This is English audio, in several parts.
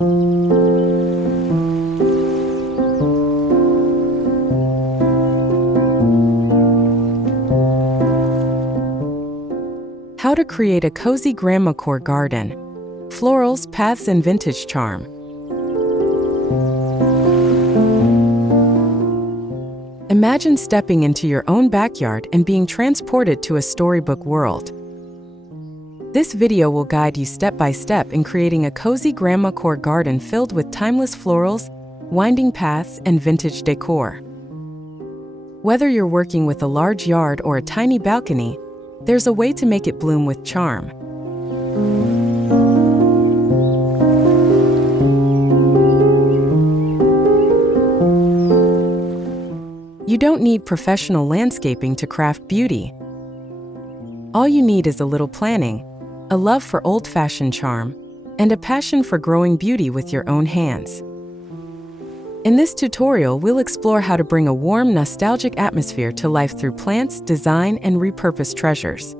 How to create a cozy Grandmacore garden. Florals, paths, and vintage charm. Imagine stepping into your own backyard and being transported to a storybook world. This video will guide you step by step in creating a cozy Grandmacore garden filled with timeless florals, winding paths, and vintage decor. Whether you're working with a large yard or a tiny balcony, there's a way to make it bloom with charm. You don't need professional landscaping to craft beauty. All you need is a little planning, a love for old-fashioned charm, and a passion for growing beauty with your own hands. In this tutorial, we'll explore how to bring a warm, nostalgic atmosphere to life through plants, design, and repurposed treasures.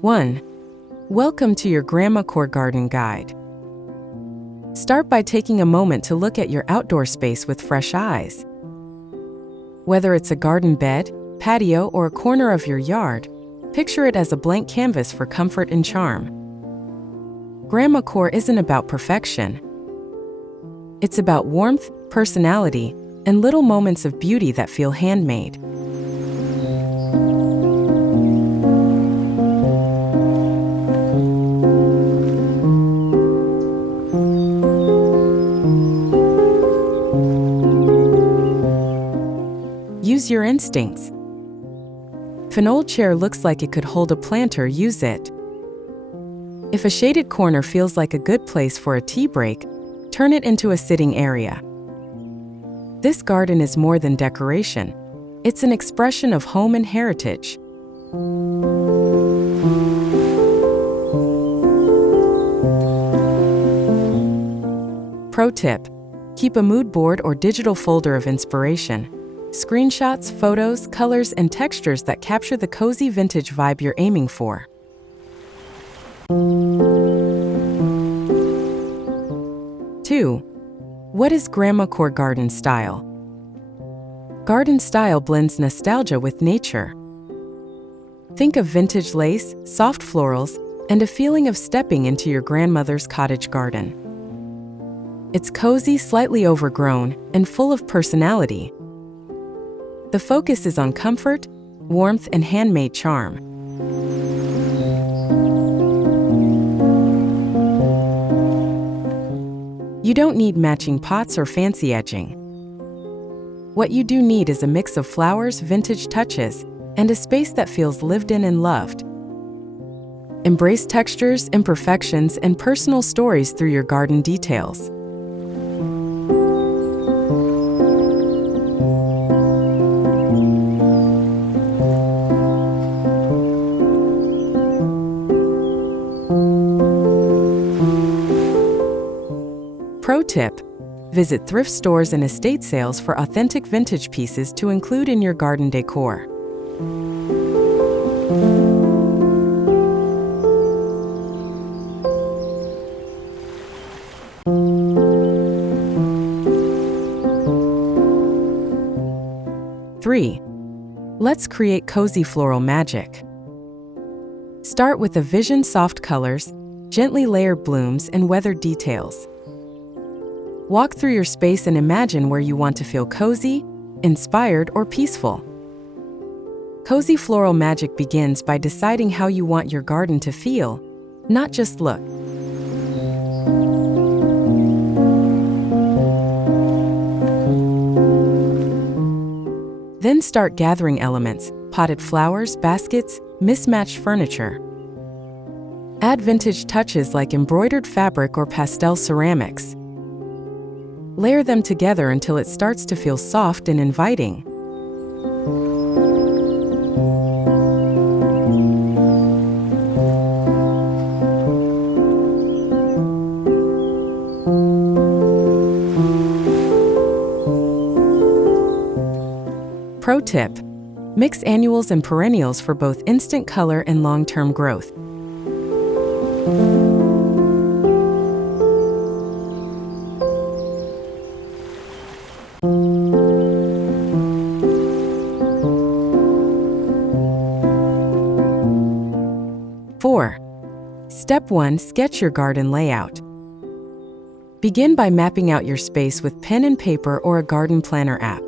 One, welcome to your Grandmacore Garden Guide. Start by taking a moment to look at your outdoor space with fresh eyes. Whether it's a garden bed, patio, or a corner of your yard, picture it as a blank canvas for comfort and charm. Grandmacore isn't about perfection. It's about warmth, personality, and little moments of beauty that feel handmade. Use your instincts. If an old chair looks like it could hold a planter, use it. If a shaded corner feels like a good place for a tea break, turn it into a sitting area. This garden is more than decoration. It's an expression of home and heritage. Pro tip: keep a mood board or digital folder of inspiration. Screenshots, photos, colors, and textures that capture the cozy vintage vibe you're aiming for. 2. What is Grandmacore garden style? Garden style blends nostalgia with nature. Think of vintage lace, soft florals, and a feeling of stepping into your grandmother's cottage garden. It's cozy, slightly overgrown, and full of personality. The focus is on comfort, warmth, and handmade charm. You don't need matching pots or fancy edging. What you do need is a mix of flowers, vintage touches, and a space that feels lived in and loved. Embrace textures, imperfections, and personal stories through your garden details. Pro tip: visit thrift stores and estate sales for authentic vintage pieces to include in your garden decor. Three, let's create cozy floral magic. Start with a vision: soft colors, gently layered blooms, and weathered details. Walk through your space and imagine where you want to feel cozy, inspired, or peaceful. Cozy floral magic begins by deciding how you want your garden to feel, not just look. Then start gathering elements: potted flowers, baskets, mismatched furniture. Add vintage touches like embroidered fabric or pastel ceramics. Layer them together until it starts to feel soft and inviting. Pro tip: mix annuals and perennials for both instant color and long-term growth. Step 1. Sketch your garden layout. Begin by mapping out your space with pen and paper or a garden planner app.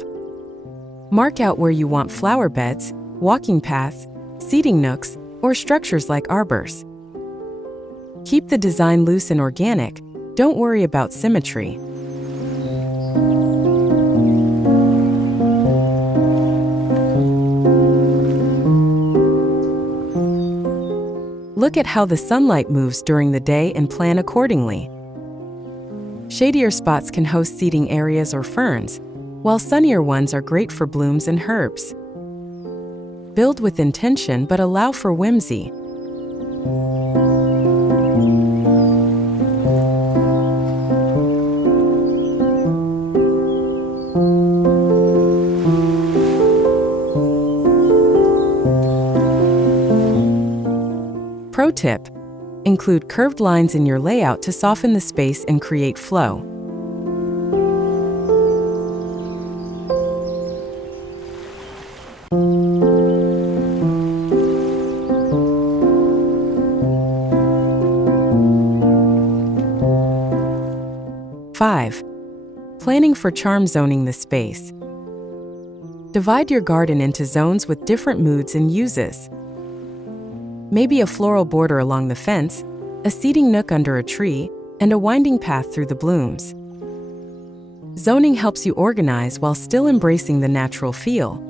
Mark out where you want flower beds, walking paths, seating nooks, or structures like arbors. Keep the design loose and organic. Don't worry about symmetry. Look at how the sunlight moves during the day and plan accordingly. Shadier spots can host seating areas or ferns, while sunnier ones are great for blooms and herbs. Build with intention but allow for whimsy. Pro tip: include curved lines in your layout to soften the space and create flow. Five. Planning for charm zoning the space. Divide your garden into zones with different moods and uses. Maybe a floral border along the fence, a seating nook under a tree, and a winding path through the blooms. Zoning helps you organize while still embracing the natural feel.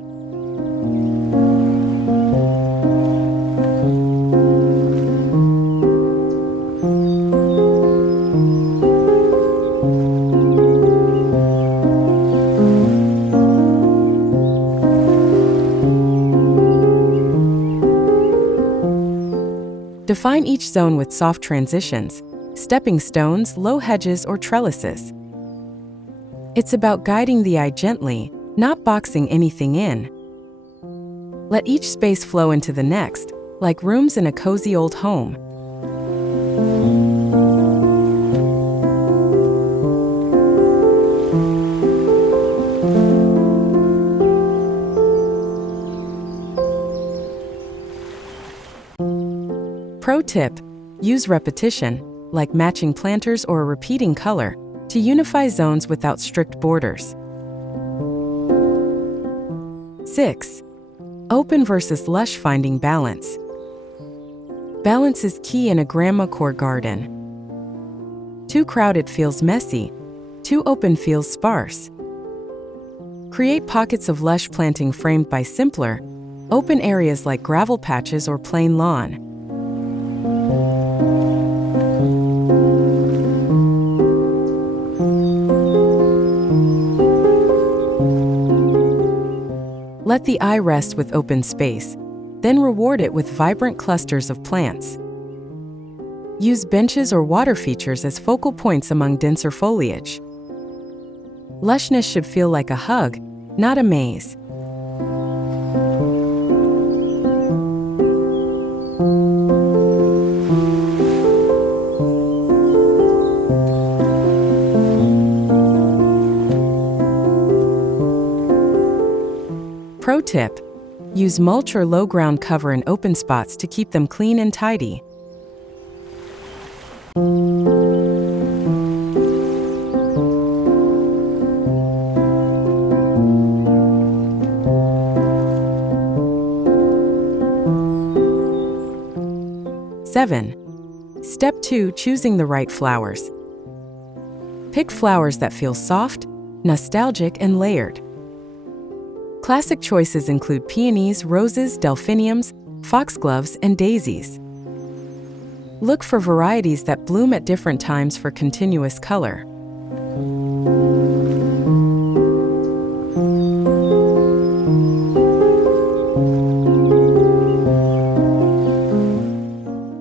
Define each zone with soft transitions, stepping stones, low hedges, or trellises. It's about guiding the eye gently, not boxing anything in. Let each space flow into the next, like rooms in a cozy old home. Pro tip: use repetition, like matching planters or a repeating color, to unify zones without strict borders. 6. Open versus lush: finding balance. Balance is key in a Grandmacore garden. Too crowded feels messy, too open feels sparse. Create pockets of lush planting framed by simpler, open areas like gravel patches or plain lawn. Let the eye rest with open space, then reward it with vibrant clusters of plants. Use benches or water features as focal points among denser foliage. Lushness should feel like a hug, not a maze. Pro tip: use mulch or low ground cover in open spots to keep them clean and tidy. Seven. Step 2. Choosing the right flowers. Pick flowers that feel soft, nostalgic, and layered. Classic choices include peonies, roses, delphiniums, foxgloves, and daisies. Look for varieties that bloom at different times for continuous color.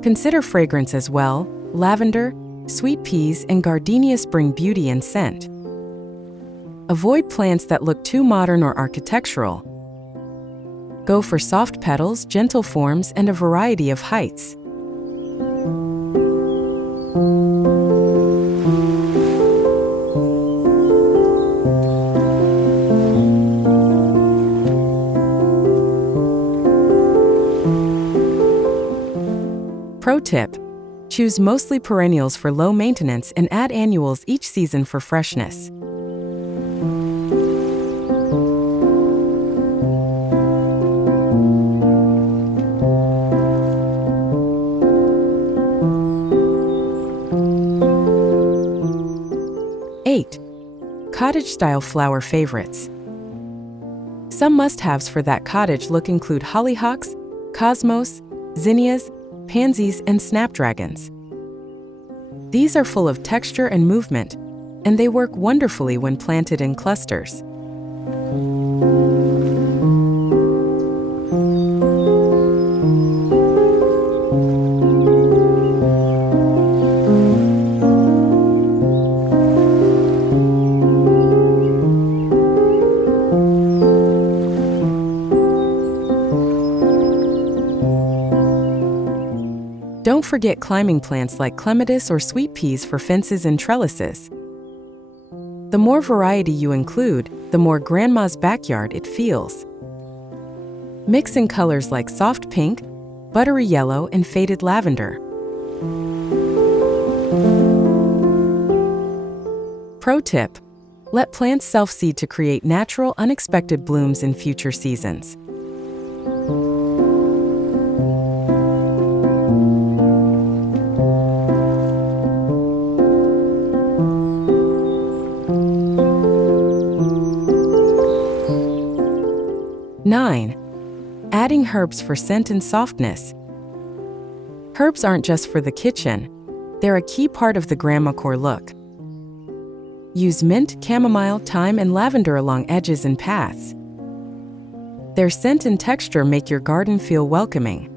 Consider fragrance as well. Lavender, sweet peas, and gardenias bring beauty and scent. Avoid plants that look too modern or architectural. Go for soft petals, gentle forms, and a variety of heights. Pro tip: choose mostly perennials for low maintenance and add annuals each season for freshness. Cottage-style flower favorites. Some must-haves for that cottage look include hollyhocks, cosmos, zinnias, pansies, and snapdragons. These are full of texture and movement, and they work wonderfully when planted in clusters. Don't forget climbing plants like clematis or sweet peas for fences and trellises. The more variety you include, the more grandma's backyard it feels. Mix in colors like soft pink, buttery yellow, and faded lavender. Pro tip: let plants self-seed to create natural, unexpected blooms in future seasons. Adding herbs for scent and softness. Herbs aren't just for the kitchen, they're a key part of the Grandmacore look. Use mint, chamomile, thyme, and lavender along edges and paths. Their scent and texture make your garden feel welcoming.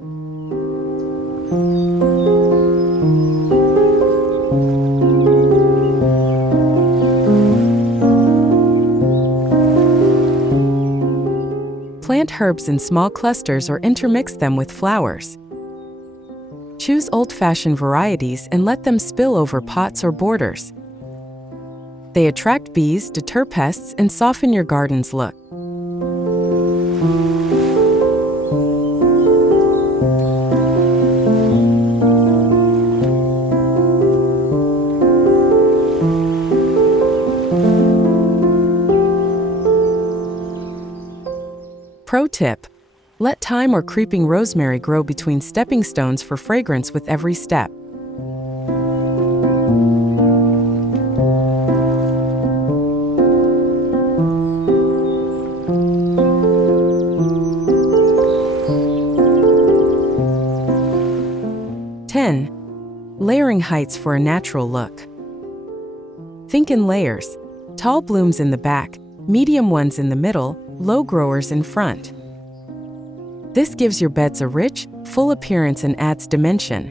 Plant herbs in small clusters or intermix them with flowers. Choose old-fashioned varieties and let them spill over pots or borders. They attract bees, deter pests, and soften your garden's look. Pro tip: let thyme or creeping rosemary grow between stepping stones for fragrance with every step. Layering heights for a natural look. Think in layers: tall blooms in the back, medium ones in the middle, low growers in front. This gives your beds a rich, full appearance and adds dimension.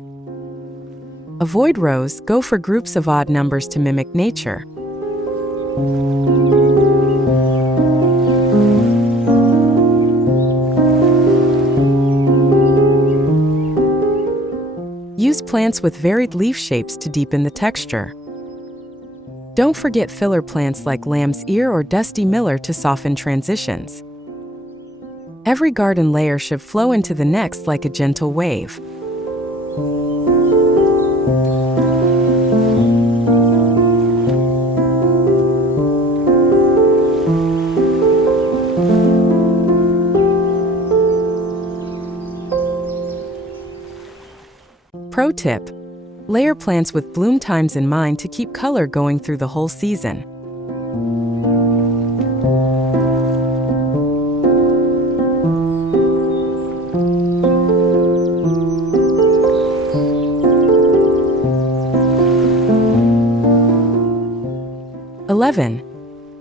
Avoid rows, go for groups of odd numbers to mimic nature. Pro tip: let thyme or creeping rosemary grow between stepping stones for fragrance with every step. Think in layers: tall blooms in the back, medium ones in the middle, low growers in front. This gives your beds a rich, full appearance and adds dimension. Avoid rows, go for groups of odd numbers to mimic nature. Use plants with varied leaf shapes to deepen the texture. Don't forget filler plants like lamb's ear or dusty miller to soften transitions. Every garden layer should flow into the next like a gentle wave. Pro tip: layer plants with bloom times in mind to keep color going through the whole season.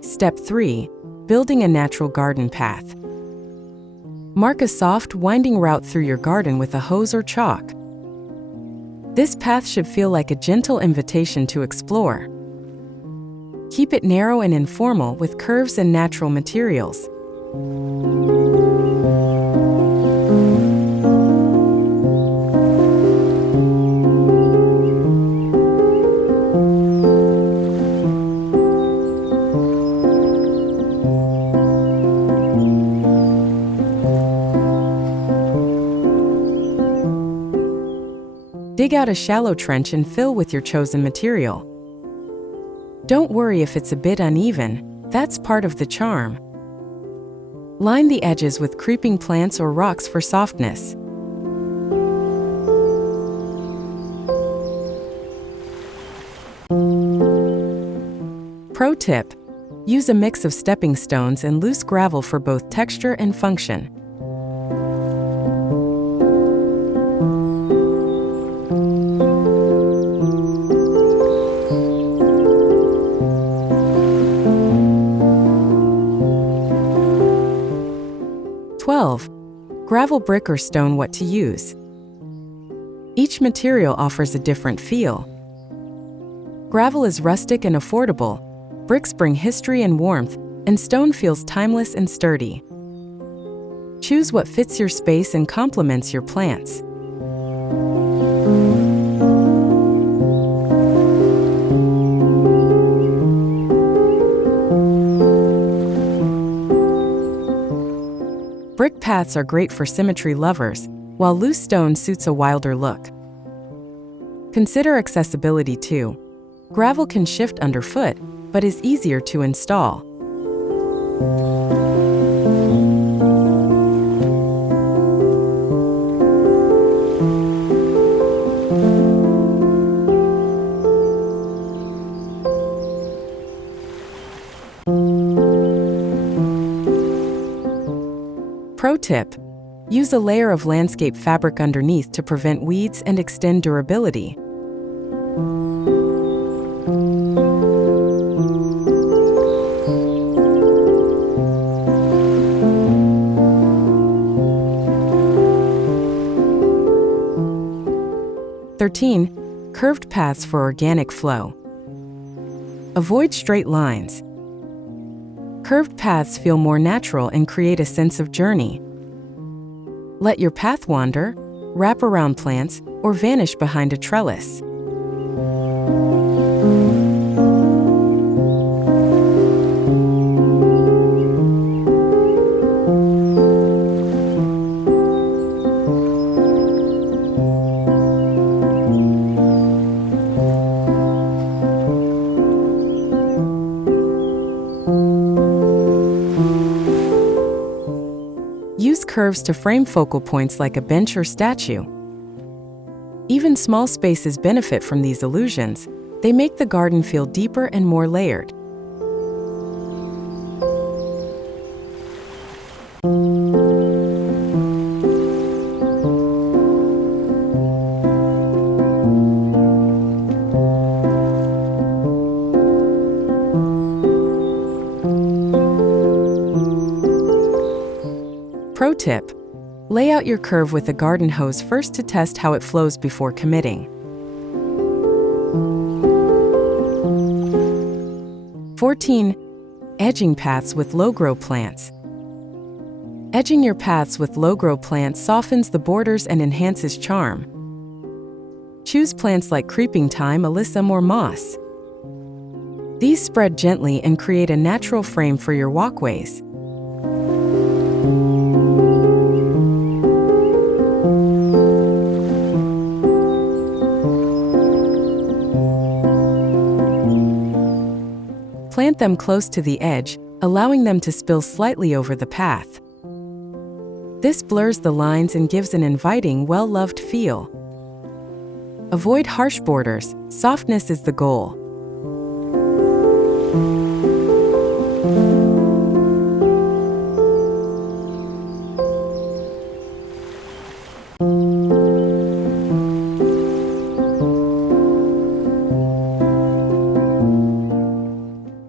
Step 3. Building a natural garden path. Mark a soft, winding route through your garden with a hose or chalk. This path should feel like a gentle invitation to explore. Keep it narrow and informal with curves and natural materials. Dig out a shallow trench and fill with your chosen material. Don't worry if it's a bit uneven, that's part of the charm. Line the edges with creeping plants or rocks for softness. Pro tip: use a mix of stepping stones and loose gravel for both texture and function. Gravel, brick, or stone. What to use. Each material offers a different feel. Gravel is rustic and affordable, bricks bring history and warmth, and stone feels timeless and sturdy. Choose what fits your space and complements your plants. Brick paths are great for symmetry lovers, while loose stone suits a wilder look. Consider accessibility too. Gravel can shift underfoot, but is easier to install. Pro tip: use a layer of landscape fabric underneath to prevent weeds and extend durability. Curved paths for organic flow. Avoid straight lines. Curved paths feel more natural and create a sense of journey. Let your path wander, wrap around plants, or vanish behind a trellis. Use curves to frame focal points like a bench or statue. Even small spaces benefit from these illusions. They make the garden feel deeper and more layered. Pro tip: lay out your curve with a garden hose first to test how it flows before committing. 14. Edging paths with low-grow plants. Edging your paths with low-grow plants softens the borders and enhances charm. Choose plants like creeping thyme, alyssum, or moss. These spread gently and create a natural frame for your walkways. Plant them close to the edge, allowing them to spill slightly over the path. This blurs the lines and gives an inviting, well-loved feel. Avoid harsh borders. Softness is the goal.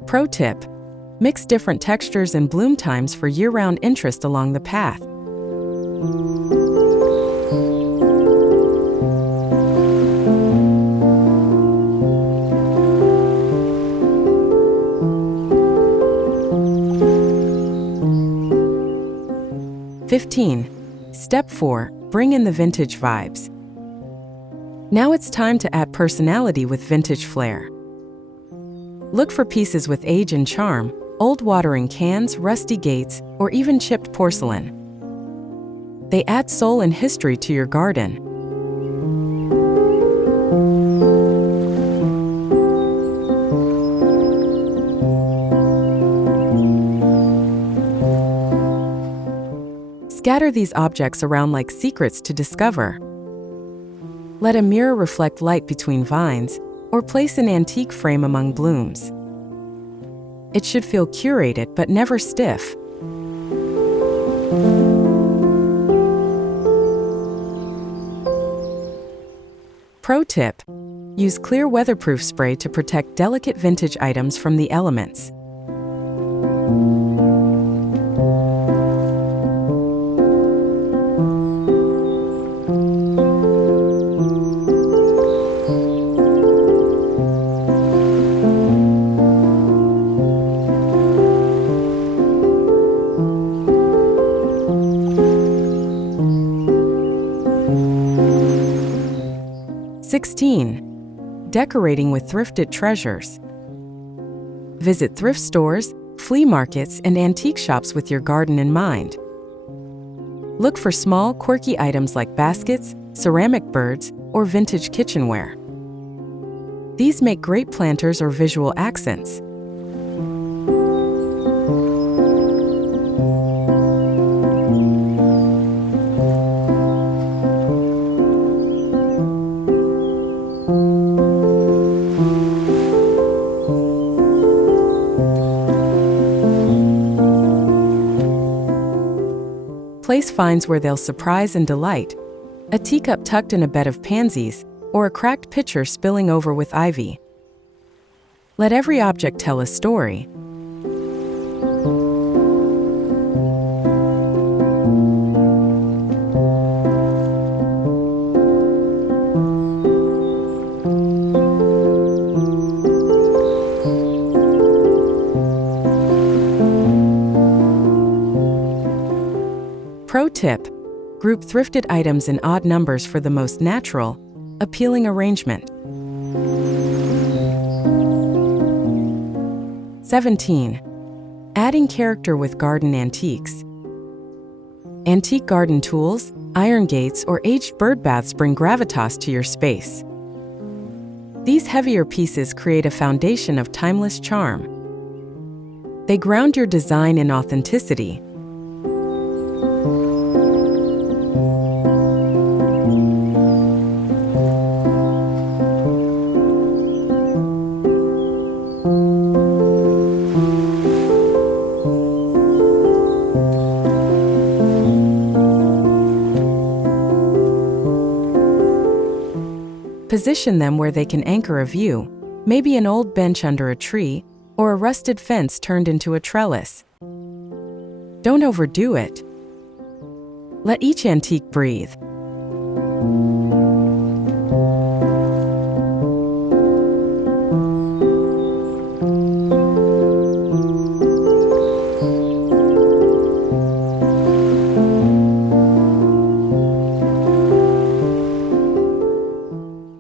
Pro tip: mix different textures and bloom times for year-round interest along the path. Step 4. Bring in the vintage vibes. Now it's time to add personality with vintage flair. Look for pieces with age and charm: old watering cans, rusty gates, or even chipped porcelain. They add soul and history to your garden. Scatter these objects around like secrets to discover. Let a mirror reflect light between vines, or place an antique frame among blooms. It should feel curated but never stiff. Pro tip: use clear weatherproof spray to protect delicate vintage items from the elements. Decorating with thrifted treasures. Visit thrift stores, flea markets, and antique shops with your garden in mind. Look for small, quirky items like baskets, ceramic birds, or vintage kitchenware. These make great planters or visual accents. Place finds where they'll surprise and delight. A teacup tucked in a bed of pansies, or a cracked pitcher spilling over with ivy. Let every object tell a story. Pro tip: group thrifted items in odd numbers for the most natural, appealing arrangement. 17. Adding character with garden antiques. Antique garden tools, iron gates, or aged bird baths bring gravitas to your space. These heavier pieces create a foundation of timeless charm. They ground your design in authenticity. Position them where they can anchor a view, maybe an old bench under a tree, or a rusted fence turned into a trellis. Don't overdo it. Let each antique breathe.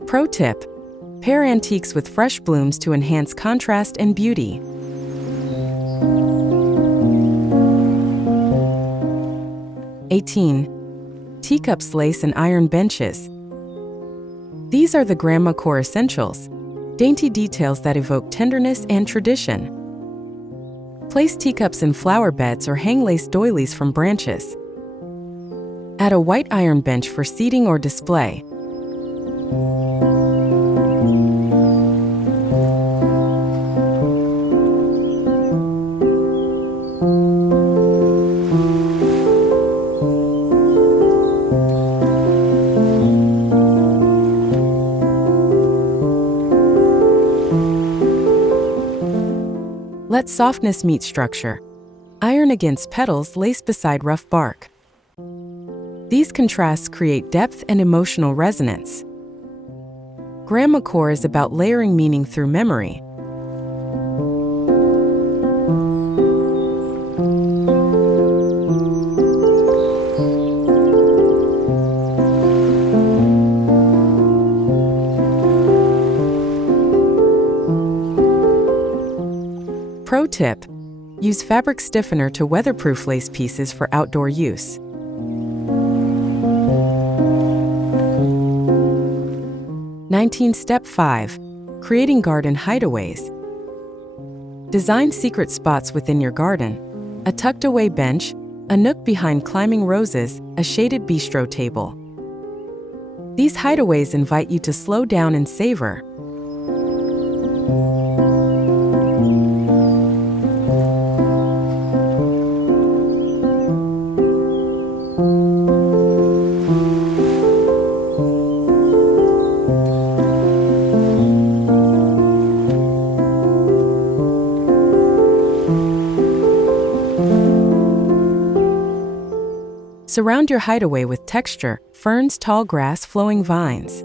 Pro tip: pair antiques with fresh blooms to enhance contrast and beauty. Teacups, lace, and iron benches. These are the Grandmacore essentials, dainty details that evoke tenderness and tradition. Place teacups in flower beds or hang lace doilies from branches. Add a white iron bench for seating or display. Let softness meet structure. Iron against petals, lace beside rough bark. These contrasts create depth and emotional resonance. Grandmacore is about layering meaning through memory. Pro tip: use fabric stiffener to weatherproof lace pieces for outdoor use. Step 5. Creating garden hideaways. Design secret spots within your garden. A tucked-away bench, a nook behind climbing roses, a shaded bistro table. These hideaways invite you to slow down and savor. Surround your hideaway with texture, ferns, tall grass, flowing vines.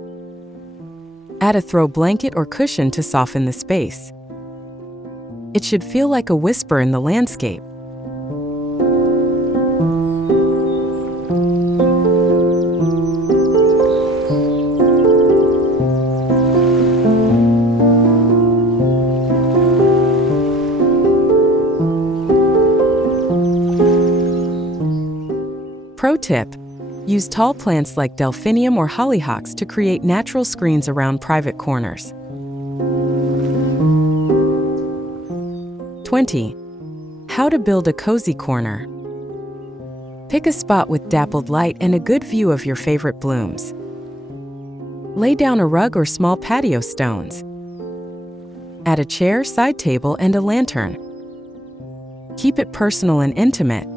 Add a throw blanket or cushion to soften the space. It should feel like a whisper in the landscape. Pro tip: use tall plants like delphinium or hollyhocks to create natural screens around private corners. 20. How to build a cozy corner. Pick a spot with dappled light and a good view of your favorite blooms. Lay down a rug or small patio stones. Add a chair, side table, and a lantern. Keep it personal and intimate.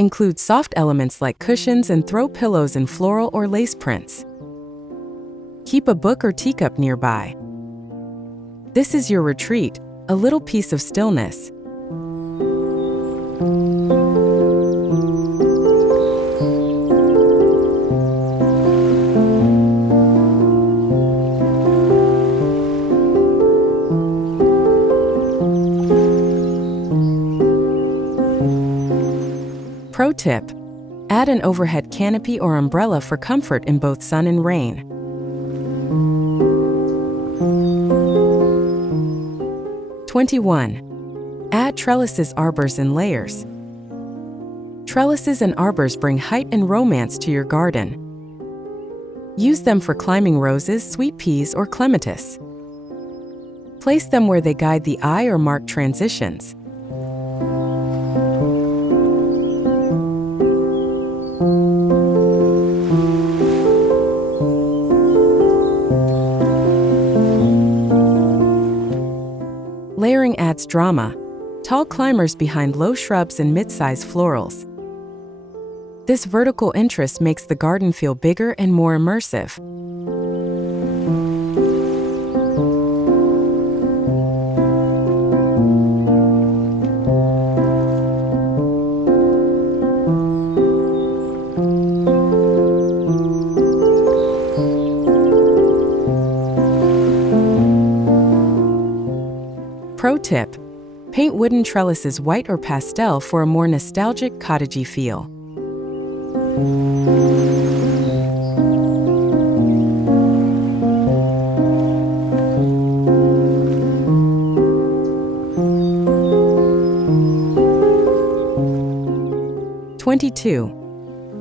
Include soft elements like cushions and throw pillows in floral or lace prints. Keep a book or teacup nearby. This is your retreat, a little piece of stillness. Pro tip: add an overhead canopy or umbrella for comfort in both sun and rain. 21. Add trellises, arbors, and layers. Trellises and arbors bring height and romance to your garden. Use them for climbing roses, sweet peas, or clematis. Place them where they guide the eye or mark transitions. Layering adds drama. Tall climbers behind low shrubs and mid-size florals. This vertical interest makes the garden feel bigger and more immersive. Pro tip: paint wooden trellises white or pastel for a more nostalgic, cottagey feel.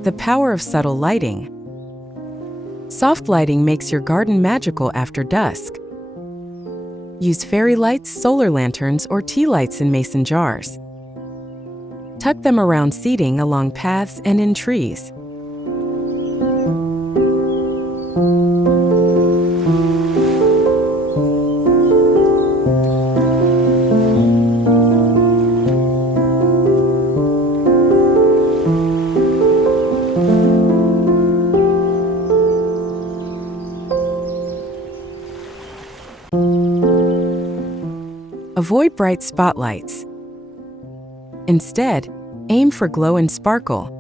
The power of subtle lighting. Soft lighting makes your garden magical after dusk. Use fairy lights, solar lanterns, or tea lights in mason jars. Tuck them around seating, along paths, and in trees. Avoid bright spotlights. Instead, aim for glow and sparkle.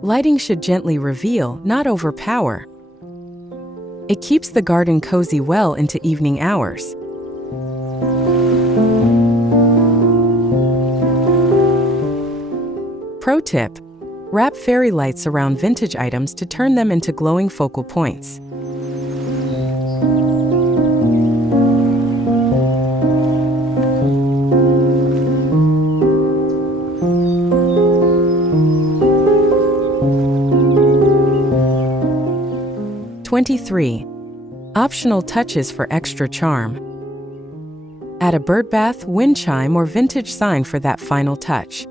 Lighting should gently reveal, not overpower. It keeps the garden cozy well into evening hours. Pro tip: wrap fairy lights around vintage items to turn them into glowing focal points. 23. Optional touches for extra charm. Add a bird bath, wind chime, or vintage sign for that final touch.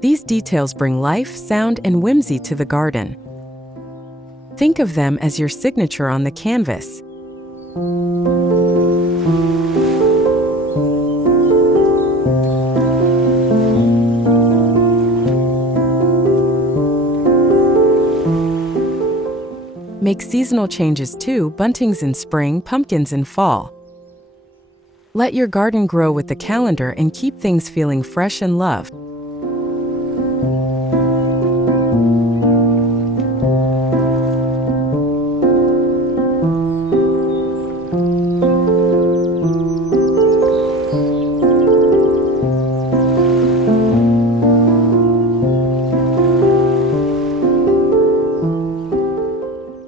These details bring life, sound, and whimsy to the garden. Think of them as your signature on the canvas. Make seasonal changes too, buntings in spring, pumpkins in fall. Let your garden grow with the calendar and keep things feeling fresh and loved.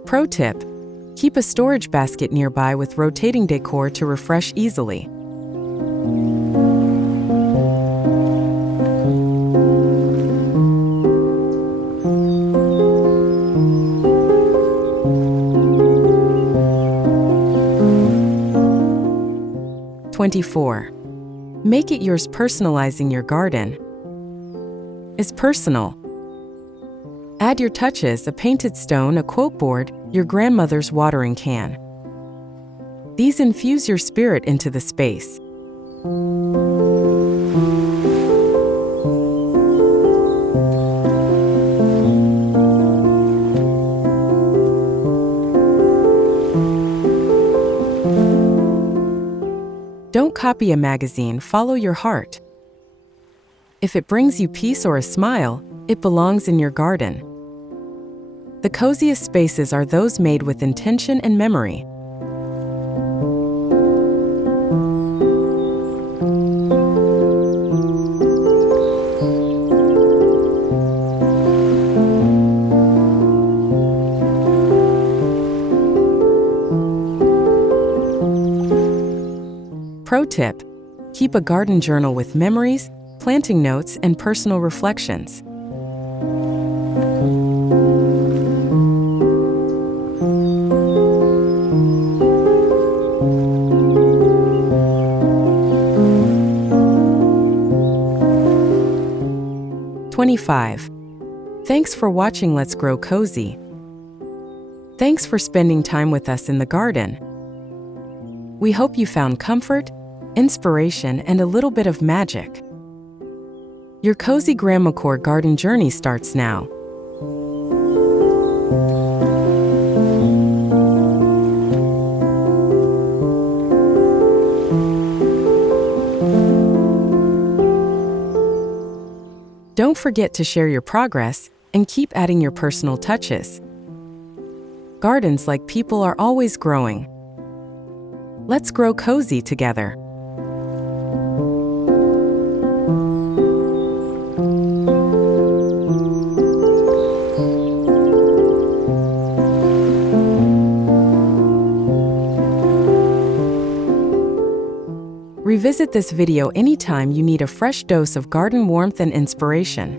Pro tip: keep a storage basket nearby with rotating decor to refresh easily. Make it yours. Personalizing your garden is personal. Add your touches: a painted stone, a quote board, your grandmother's watering can. These infuse your spirit into the space. Don't copy a magazine, follow your heart. If it brings you peace or a smile, it belongs in your garden. The coziest spaces are those made with intention and memory. Pro tip: keep a garden journal with memories, planting notes, and personal reflections. Thanks for watching. Let's grow cozy. Thanks for spending time with us in the garden. We hope you found comfort, inspiration, and a little bit of magic. Your cozy Grandmacore garden journey starts now. Don't forget to share your progress and keep adding your personal touches. Gardens, like people, are always growing. Let's grow cozy together. Revisit this video anytime you need a fresh dose of garden warmth and inspiration.